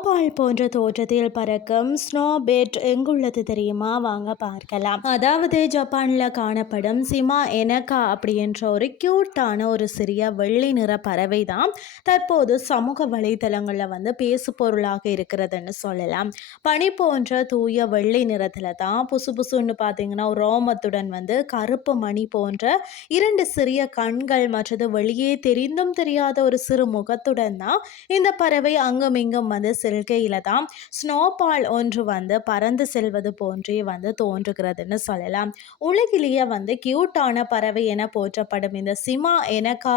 Snowball போன்ற தோற்றத்தில் பறக்கும் ஸ்னோபெட் எங்குள்ளது தெரியுமா? வாங்க பார்க்கலாம். அதாவது ஜப்பான்ல காணப்படும் சிமா எனக்கா அப்படின்ற ஒரு கியூட்டான ஒரு சிறிய வெள்ளை நிற பறவை தான் தற்போது சமூக வலைதளங்களில் பேசு பொருளாக இருக்கிறதுன்னு சொல்லலாம். பனி போன்ற தூய வெள்ளை நிறத்துல தான் புசு புசுன்னு பார்த்தீங்கன்னா ரோமத்துடன் கருப்பு மணி போன்ற இரண்டு சிறிய கண்கள் மற்றது வெளியே தெரிந்தும் தெரியாத ஒரு சிறு முகத்துடன் தான் இந்த பறவை அங்கும் இங்கும் செல்கையில தான் ஸ்னோபால் ஒன்று பறந்து செல்வது போன்றே தோன்றுகிறதுன்னு சொல்லலாம். உலகிலேயே கியூட்டான பறவை என போற்றப்படும் இந்த சிமா எனக்கா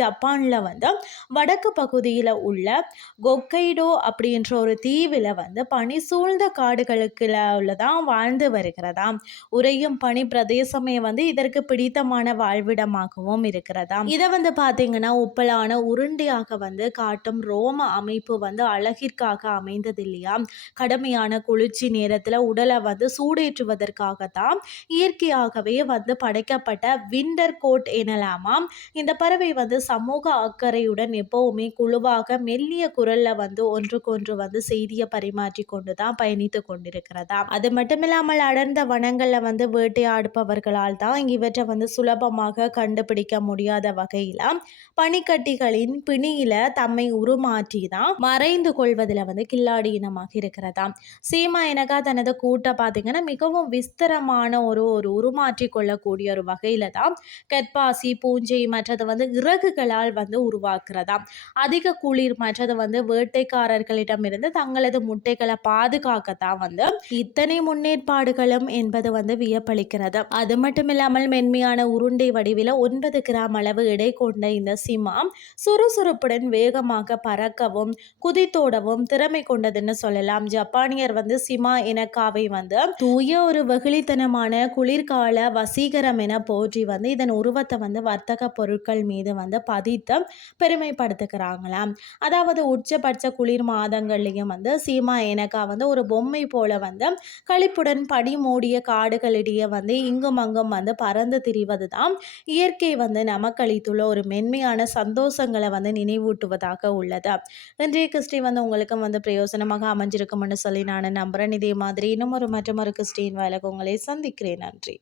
ஜப்பான்ல வடக்கு பகுதியில் உள்ள கொக்கைடோ அப்படின்ற ஒரு தீவில் பனி சூழ்ந்த காடுகளுக்குள்ள தான் வாழ்ந்து வருகிறதாம். உறையும் பனி பிரதேசமே இதற்கு பிடித்தமான வாழ்விடமாகவும் இருக்கிறதாம். இதை பார்த்தீங்கன்னா உப்பலான உருண்டையாக காட்டும் ரோம அமைப்பு அழகிற்காக அமைந்தது இல்லையா? கடுமையான குளிர்ச்சி நேரத்தில் உடலை சூடேற்றுவதற்காகத்தான் இயற்கையாகவே படைக்கப்பட்ட விண்டர் கோட் எனலாமாம். இந்த பறவை சமூக அக்கறையுடன் எப்பவுமே குழுவாக மெல்லிய குரல்ல ஒன்றுக்கொன்று செய்தியை பரிமாற்றி கொண்டுதான் பயணித்து கொண்டிருக்கிறதா. அது மட்டுமில்லாமல் அடர்ந்த வனங்கள்ல வேட்டையாடுபவர்களால் தான் இவற்றை சுலபமாக கண்டுபிடிக்க முடியாத வகையில பனிக்கட்டிகளின் பிணியில தம்மை உருமாற்றி தான் மறைந்து கொள்வதில் கில்லாடி இனமாக இருக்கிறதா. சீமா எனக்கா தனது கூட்டை பார்த்தீங்கன்னா மிகவும் விஸ்தரமான ஒரு ஒரு உருமாற்றி கொள்ளக்கூடிய ஒரு வகையில தான் கற்பாசி பூஞ்சை மற்றது இறகுகளால் உருவாக்குறதா. அதிக குளிர் மற்றது வேட்டைக்காரர்களிடமிருந்து தங்களது முட்டைகளை பாதுகாக்கத்தான் இத்தனை முன்னேற்பாடுகளும் என்பது வியப்பளிக்கிறது. அது மட்டும் இல்லாமல் மென்மையான உருண்டை வடிவில் 9 கிராம் அளவு எடை கொண்ட இந்த சிமா சுறுசுறுப்புடன் வேகமாக பறக்கவும் குதித்தோடவும் திறமை கொண்டதுன்னு சொல்லலாம். ஜப்பானியர் சிமா எனக்காவை தூய ஒரு வெகுளித்தனமான குளிர்கால வசீகரம் என போற்றி இதன் உருவத்தை வர்த்தக பொருட்கள் மீது பதித்து பெருமைப்படுத்துகிறாங்களாம். அதாவது உச்சபட்ச குளிர் மாதங்கள்லயும் சீமா எனக்கா ஒரு பொம்மை போல களிப்புடன் பனி மூடிய காடுகளிடையே இங்கும் அங்கும் பறந்து திரிவது தான் இயற்கை நமக்கு அளித்துள்ள ஒரு மென்மையான சந்தோஷங்களை நினைவூட்டுவதாக உள்ளது. இன்றைய கிறிஸ்டி உங்களுக்கும் பிரயோசனமாக அமைஞ்சிருக்கும்னு சொல்லி நான் நம்புறேன். இதே மாதிரி இன்னும் மற்றொரு கிறிஸ்டின் வேலைக்கு உங்களை சந்திக்கிறேன். நன்றி.